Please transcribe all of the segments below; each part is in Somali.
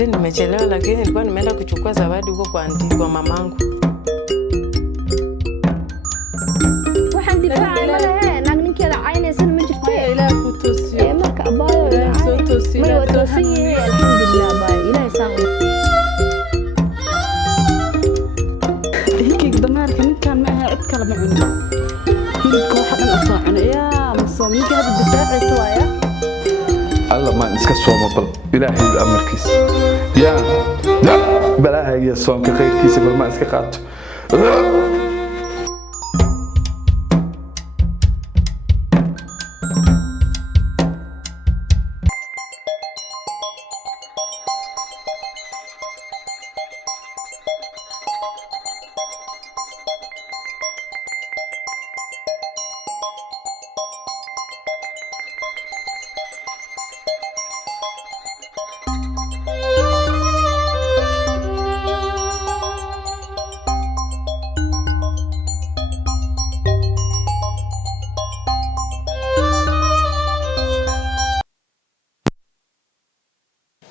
Anti, nimechelewa lakini nilikuwa nimeenda kuchukua zawadi huko kwa anti, kwa mamangu. waxaan difaacay naag ninkeeda caynaysan ma jirtee Ilaahay ku toosiyo. marka abaayo Ilaahay soo toosiyo. may toosiyo alxamdulillah abaayo ilaahay saan hilibkii damaarka ninkan ma aha cid kale ma cuno hilibka waxa dhan asoo cuno yaa masoo ninka hada difaacaysa waaya الله ما نسكت صوم بل إلهي بأمر كيس يا بلا هي صوم كغير كيس بل ما نسكت قات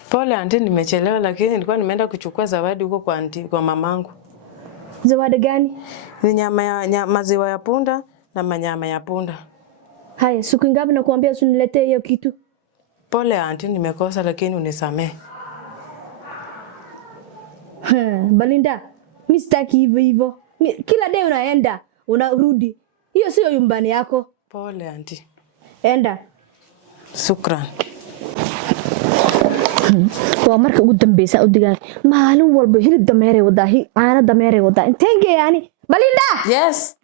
Pole anti, nimechelewa lakini nilikuwa nimeenda kuchukua zawadi huko kwa anti, kwa mamangu. zawadi gani? Ni maziwa ya punda na manyama ya punda. Haya, siku ngapi nakuambia usiniletee hiyo kitu? Pole anti, nimekosa lakini unisamehe. Balinda, mimi sitaki hivyo. Kila day unaenda, unarudi. Hiyo sio nyumbani yako. Pole anti. Enda. Shukran. waa marka ugu dambaysa u digaag maalin walba hilib dameeray wadaa caana dameeray wadaa intee geeyani Balinda Yes.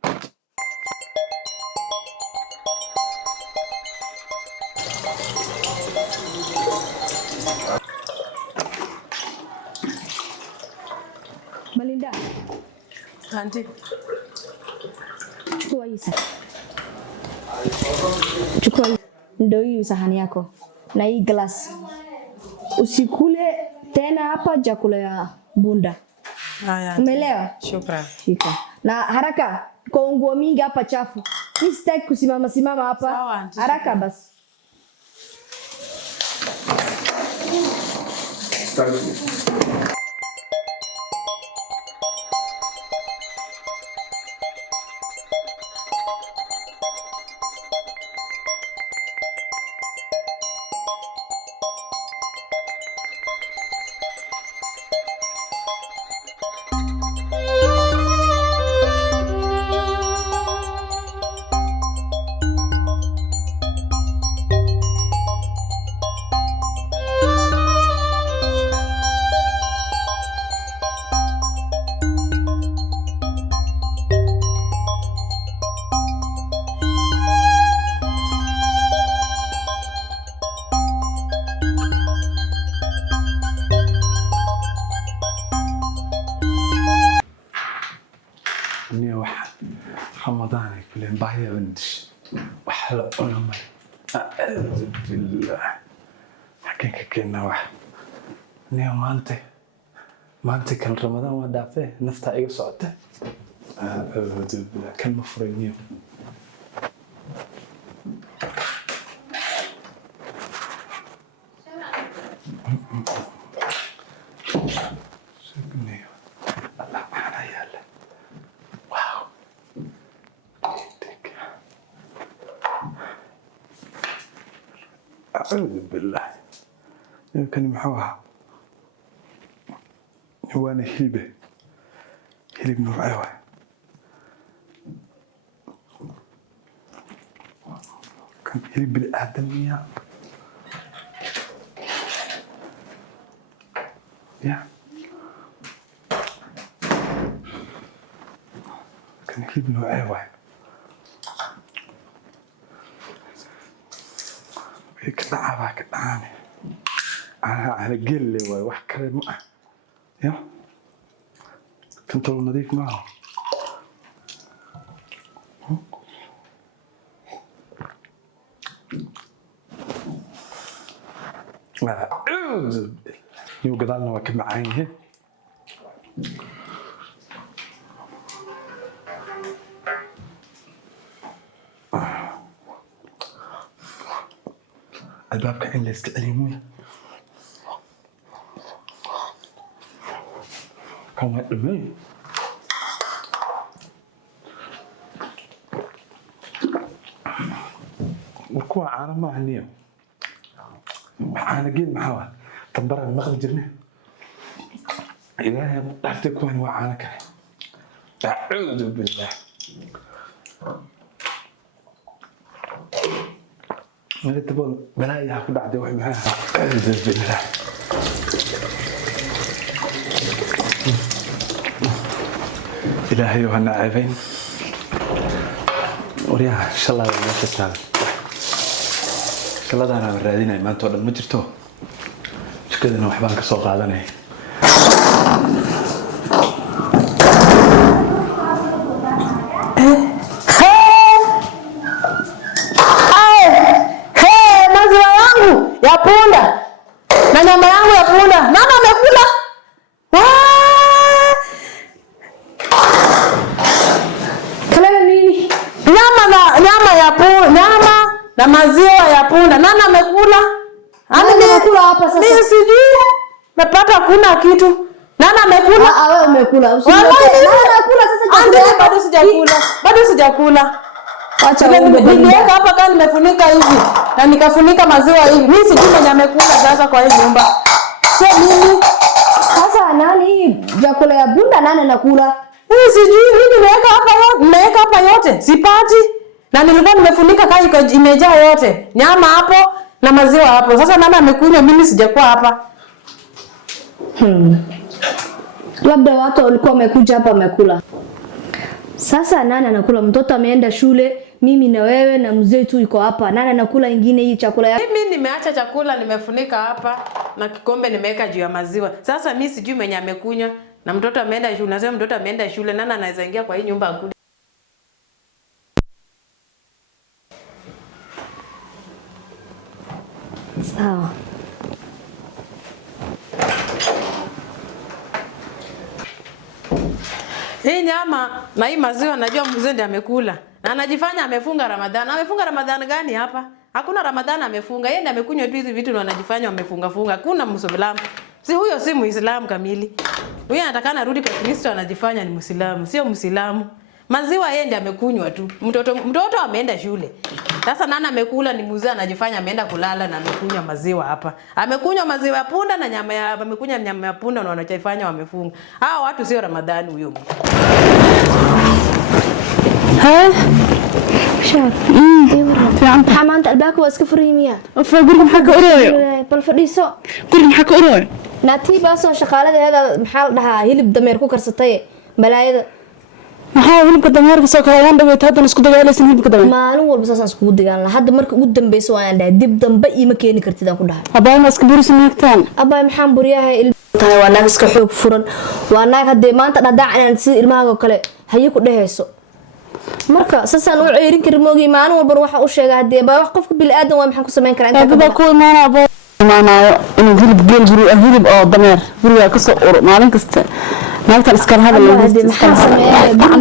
Balinda Anti. chukua ndio hii sahani yako na hii glass usikule tena hapa chakula ya bunda. Haya. Umeelewa? Shukran. Shika. Na haraka kwa nguo mingi hapa chafu. Mimi sitaki kusimama hapa. Sawa, auntie. Haraka basi. رمضان كلهم باهي وندش وحلا أنا أعوذ بالله حكيك كنا واحد نيو مانتي كان رمضان ودافع نفتح أي صوته أعوذ بالله كان مفرنيو أعوذ بالله يمكن محوها هو أنا هلب نوعه كان هلب بالآدمية يا كان هلب نوعه كنعبها كنعاني أنا قلي وحكري معه يا كنت نظيف معه يوجد لنا وكم عينه الباب كأن لا يستألمون كم دمي وكوا عالم ما هنيو أنا جيل محاول تنبر المغرب جرني إلهي ضعفتك وين وعانك أعوذ بالله ما تبغى بلايا كل عدي واحد معاها أعوذ بالله إلهي وهنا عيبين وريها إن شاء الله ما تستاهل إن شاء الله أنا برادين ما أنتوا لما جرتوا شو كذا إنه حبانك سوق هذا نه ya punda na nyama yangu ya punda. Mama amekula. Kelele nini? Nyama ya punda, nyama na maziwa ya punda. Nani amekula? Nani amekula hapa sasa? Mimi sijui. Napata kuna kitu. Nani amekula? Wewe umekula. Nani amekula sasa? Bado sijakula. Bado sijakula. Acha wewe niliweka hapa kama nimefunika hivi na nikafunika maziwa hivi. Mimi sijui mwenye amekula sasa kwa hii nyumba. Sio mimi. Sasa nani chakula ya bunda nani anakula? Mimi sijui, mimi nimeweka hapa yote, nimeweka hapa yote. Sipati. Na nilikuwa nimefunika kama imejaa yote. Nyama hapo na maziwa hapo. Sasa nani amekunywa? Mimi sijakuwa hapa. Labda watu walikuwa wamekuja hapa wamekula. Sasa nani anakula? Mtoto ameenda shule, mimi na wewe na mzee tu yuko hapa. Nani anakula ingine hii chakula ya? Mimi nimeacha chakula nimefunika hapa na kikombe nimeweka juu ya maziwa. Sasa mimi sijui mwenye amekunywa na mtoto ameenda shule. Unasema mtoto ameenda shule, nani anaweza ingia kwa hii nyumba akule? Sawa. Hii nyama na hii maziwa najua mzee ndiye amekula. Na anajifanya amefunga Ramadhani. Amefunga Ramadhani gani hapa? Hakuna Ramadhani amefunga. Yeye ndiye amekunywa tu hizi vitu na anajifanya amefunga funga. Hakuna Muislamu. Si huyo si Muislamu kamili. Huyo anatakana arudi kwa Kristo anajifanya ni Muislamu, sio Muislamu. Maziwa yeye ndiye amekunywa tu. Mtoto ameenda shule. Sasa nani amekula ni mzee anajifanya ameenda kulala na amekunywa maziwa hapa. Amekunywa maziwa ya punda na nyama ya amekunywa nyama ya punda na wanachofanya wamefunga. Hao watu sio Ramadhani huyo mtu. ها شاف حمانت الباك واسك فريميا فقول محك أروي بل فديسو قول محك أروي ناتي باسو شقالة هذا محل دها هيلب دمير كو كرستay بلايد maxaa hilibka dameerka soo kaayaan dhaweyd hadan isku dagaalaysan hilibka dameer maalin walba saas isku dagaalna hadda marka ugu dambeeyay waan dhahay dib dambe ima keeni kartid aan ku dhahay abaa ma iska burisan naagtaan abaa maxaan buriyahay ilmaha waa naag iska xoog furan waa naag hadee maanta dhadaacan si ilmaha kale haye ku dhahayso marka saasaan u ceerin karin moogi maalin walba waxa uu sheegay hadee baa wax qofka bil aadan waa maxaan ku sameyn karaa inta ka ku imaanaa maanayo inuu hilib geel buru hilib oo dameer buriga ka soo ur maalin kasta naagtan iska hadal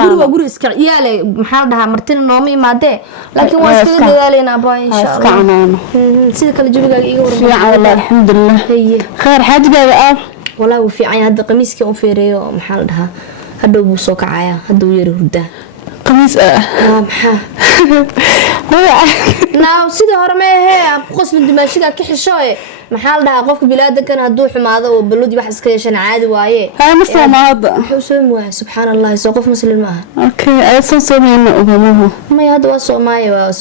guriga guri iska iyaale maxaa dhahaa martina nooma imaadee laakiin waa iska dadaaleyna baa insha Allah sida kale jabiga iga waran fiican wallahi alxamdulillah khair xaajigaaga ah wallahi fiican hadda qamiiskii u feereeyo maxaa dhahaa hadda uu soo kacaya hadda uu yar hurda قميص maxaa naaw sida hore ma ahe qosmi dimaashiga ka xishooye maxaa la dhahaa qofka bilaadankan haduu xumaado oo baludi wax iska yeeshan caadi waaye hay ma soomaada wuxuu soomaa subhanallah soo qof muslim ma aha okay ay soo soomayna ogaamaha ma hadda waa soomaayo waa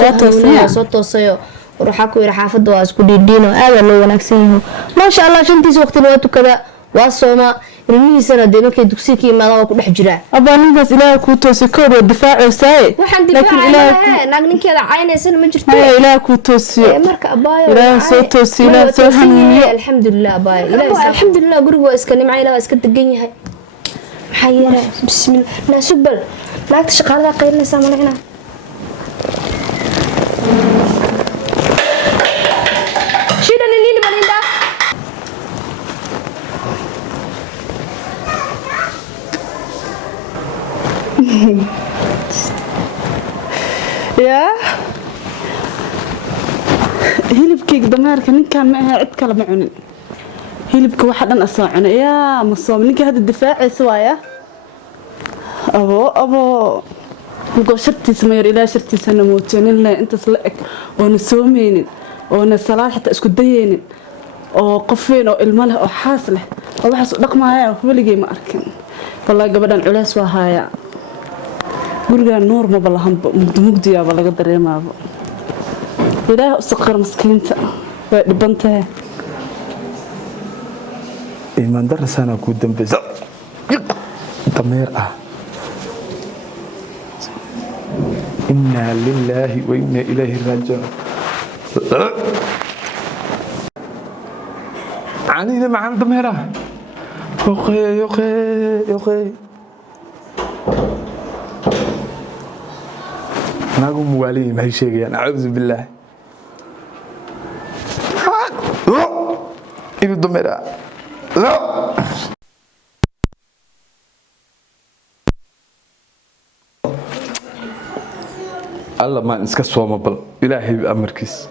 soo toosayo waxa ku yiri xaafadda waa isku dhiidhiino aad loo wanaagsan yahay ma sha Allah shantiis waqti waa tukada waa sooma ilmihiisana de markay dugsiga ka yimaadaan ku dhex jiraa abaaninkaas ilaahay ku toosay kooda difaacaysaa waxaan difaacayaa naag ninkeeda caynaysan ma jirto ilaahay ku toosiyo marka abaayo ilaahay soo toosiyo ilaahay soo haniyo alxamdulillah abaayo ilaahay alxamdulillah guriga waa iska nimcay ilaahay iska degan yahay maxay yahay bismillah naasubal naagta shaqaalada qaynaysa malacna shida nini balinda يا hilibkayga dameerka ninkan ma aha cid kale ma cunin hilibka waxa dhan asaacan yaa ma soom ninka hadda difaacaysa waaya abo ugo shartiisa ma yar ilaa shartiisana mooteen la intaas la eg oo na soomeynin oo na salaad xataa isku dayeenin oo qofeen oo ilmo leh oo xaas leh oo waxaas u dhaqmaaya weligay ma arkin wallahi gabadhan culays waa haaya guriga nuur ma balahan mugdiya laga dareemaabo ilaahay usaqar miskiinta way dhibantahay iman darasana ku dambaysa dameer ah inna lillahi wa inna ilayhi raaji'un عنينا مع الضميرة يوخي أنا أقول موالي ما هي شيء أنا أعوذ بالله إلى الضميرة لا الله ما نسكت صوم بل إلهي بأمركيس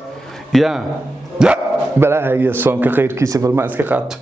يا لا بلاها هي الصوم كغير كيس بل ما اسكي قاطو